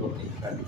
okay రండి